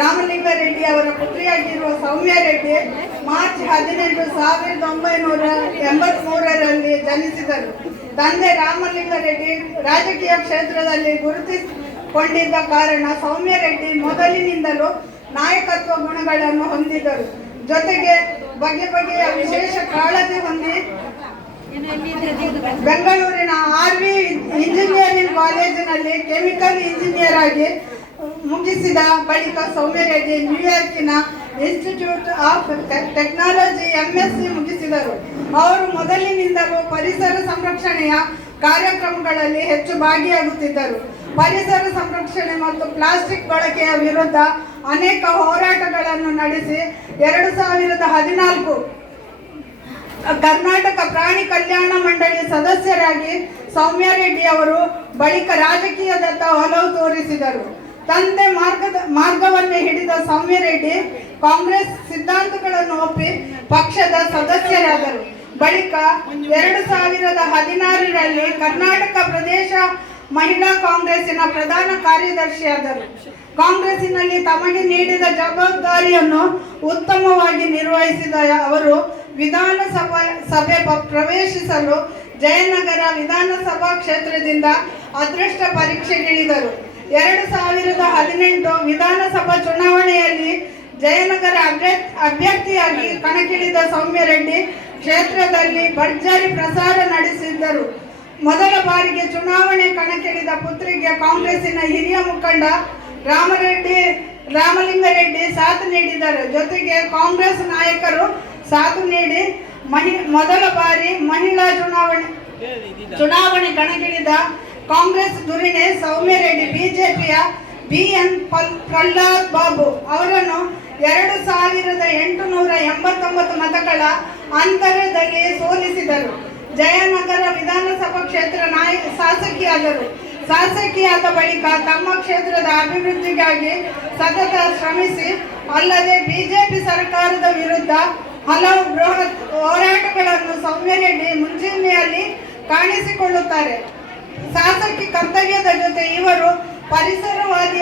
ರಾಮಲಿಂಗಾರೆಡ್ಡಿ ಅವರ ಪುತ್ರಿಯಾಗಿರುವ ಸೌಮ್ಯ ರೆಡ್ಡಿ ಮಾರ್ಚ್ 18, 1983ರಲ್ಲಿ ಜನಿಸಿದರು. ತಂದೆ ರಾಮಲಿಂಗಾರೆಡ್ಡಿ ರಾಜಕೀಯ ಕ್ಷೇತ್ರದಲ್ಲಿ ಗುರುತಿಸಿಕೊಂಡಿದ್ದ ಕಾರಣ ಸೌಮ್ಯ ರೆಡ್ಡಿ ಮೊದಲಿನಿಂದಲೂ ನಾಯಕತ್ವ ಗುಣಗಳನ್ನು ಹೊಂದಿದ್ದರು. ಜೊತೆಗೆ ಬಗೆಯ ವಿಶೇಷ ಕಾಳಜಿ ಹೊಂದಿ ಬೆಂಗಳೂರಿನ RV ಇಂಜಿನಿಯರಿಂಗ್ ಕಾಲೇಜಿನಲ್ಲಿ ಕೆಮಿಕಲ್ ಇಂಜಿನಿಯರ್ ಆಗಿ ಮುಗಿಸಿದ ಬಳಿಕ ಸೌಮ್ಯ ರೆಡ್ಡಿ ನ್ಯೂಯಾರ್ಕಿನ ಇನ್ಸ್ಟಿಟ್ಯೂಟ್ ಆಫ್ ಟೆಕ್ನಾಲಜಿ MSc ಮುಗಿಸಿದರು. ಅವರು ಮೊದಲಿನಿಂದಲೂ ಪರಿಸರ ಸಂರಕ್ಷಣೆಯ ಕಾರ್ಯಕ್ರಮಗಳಲ್ಲಿ ಹೆಚ್ಚು ಭಾಗಿಯಾಗುತ್ತಿದ್ದರು. ಪರಿಸರ ಸಂರಕ್ಷಣೆ ಮತ್ತು ಪ್ಲಾಸ್ಟಿಕ್ ಬಳಕೆಯ ವಿರುದ್ಧ ಅನೇಕ ಹೋರಾಟಗಳನ್ನು ನಡೆಸಿ 2014 ಕರ್ನಾಟಕ ಪ್ರಾಣಿ ಕಲ್ಯಾಣ ಮಂಡಳಿ ಸದಸ್ಯರಾಗಿ ಸೌಮ್ಯ ರೆಡ್ಡಿ ಅವರು ಬಳಿಕ ರಾಜಕೀಯದತ್ತ ಒಲವು ತೋರಿಸಿದರು. ತಂದೆ ಮಾರ್ಗವನ್ನೇ ಹಿಡಿದ ಸೌಮ್ಯ ರೆಡ್ಡಿ ಕಾಂಗ್ರೆಸ್ ಸಿದ್ಧಾಂತಗಳನ್ನು ಒಪ್ಪಿ ಪಕ್ಷದ ಸದಸ್ಯರಾದರು. ಬಳಿಕ 2016ರಲ್ಲಿ ಕರ್ನಾಟಕ ಪ್ರದೇಶ ಮಹಿಳಾ ಕಾಂಗ್ರೆಸ್ಸಿನ ಪ್ರಧಾನ ಕಾರ್ಯದರ್ಶಿಯಾದರು. ಕಾಂಗ್ರೆಸ್ಸಿನಲ್ಲಿ ತಮಗೆ ನೀಡಿದ ಜವಾಬ್ದಾರಿಯನ್ನು ಉತ್ತಮವಾಗಿ ನಿರ್ವಹಿಸಿದ ಅವರು ವಿಧಾನಸಭೆ ಪ್ರವೇಶಿಸಲು ಜಯನಗರ ವಿಧಾನಸಭಾ ಕ್ಷೇತ್ರದಿಂದ ಅದೃಷ್ಟ ಪರೀಕ್ಷೆಗಿಳಿದರು. 2018 ವಿಧಾನಸಭಾ ಚುನಾವಣೆಯಲ್ಲಿ ಜಯನಗರ ಅಭ್ಯರ್ಥಿಯಾಗಿ ಕಣಕ್ಕಿಳಿದ ಸೌಮ್ಯ ರೆಡ್ಡಿ ಕ್ಷೇತ್ರದಲ್ಲಿ ಭರ್ಜರಿ ಪ್ರಚಾರ ನಡೆಸಿದ್ದರು. ಮೊದಲ ಬಾರಿಗೆ ಚುನಾವಣೆ ಕಣಕ್ಕಿಳಿದ ಪುತ್ರಿಗೆ ಕಾಂಗ್ರೆಸ್ಸಿನ ಹಿರಿಯ ಮುಖಂಡ ರಾಮಲಿಂಗಾರೆಡ್ಡಿ ಸಾಥ್ ನೀಡಿದರು. ಜೊತೆಗೆ ಕಾಂಗ್ರೆಸ್ ನಾಯಕರು ಸಾಥ್ ನೀಡಿ ಮೊದಲ ಬಾರಿ ಮಹಿಳಾ ಚುನಾವಣೆ ಕಣಕ್ಕಿಳಿದ ಕಾಂಗ್ರೆಸ್ ಧುರೀಣೆ ಸೌಮ್ಯ ರೆಡ್ಡಿ ಬಿಜೆಪಿಯ BN ಪ್ರಹ್ಲಾದ್ ಬಾಬು ಅವರನ್ನು 2889 ಮತಗಳ ಅಂತರದಲ್ಲಿ ಸೋಲಿಸಿದರು. ಜಯನಗರ ವಿಧಾನಸಭಾ ಕ್ಷೇತ್ರ ಶಾಸಕಿಯಾದರು. ಶಾಸಕಿಯಾದ ಬಳಿಕ ತಮ್ಮ ಕ್ಷೇತ್ರದ ಅಭಿವೃದ್ಧಿಗಾಗಿ ಸತತ ಶ್ರಮಿಸಿ ಅಲ್ಲದೆ ಬಿಜೆಪಿ ಸರ್ಕಾರದ ವಿರುದ್ಧ ಹಲವು ಬೃಹತ್ ಹೋರಾಟಗಳನ್ನು ಸೌಮ್ಯ ರೆಡ್ಡಿ ಮುಂಚೂಣಿಯಲ್ಲಿ ಕಾಣಿಸಿಕೊಳ್ಳುತ್ತಾರೆ. ಶಾಸಕಿ ಕರ್ತವ್ಯದ ಜೊತೆ ಇವರು ಪರಿಸರವಾದಿಯಾಗಿ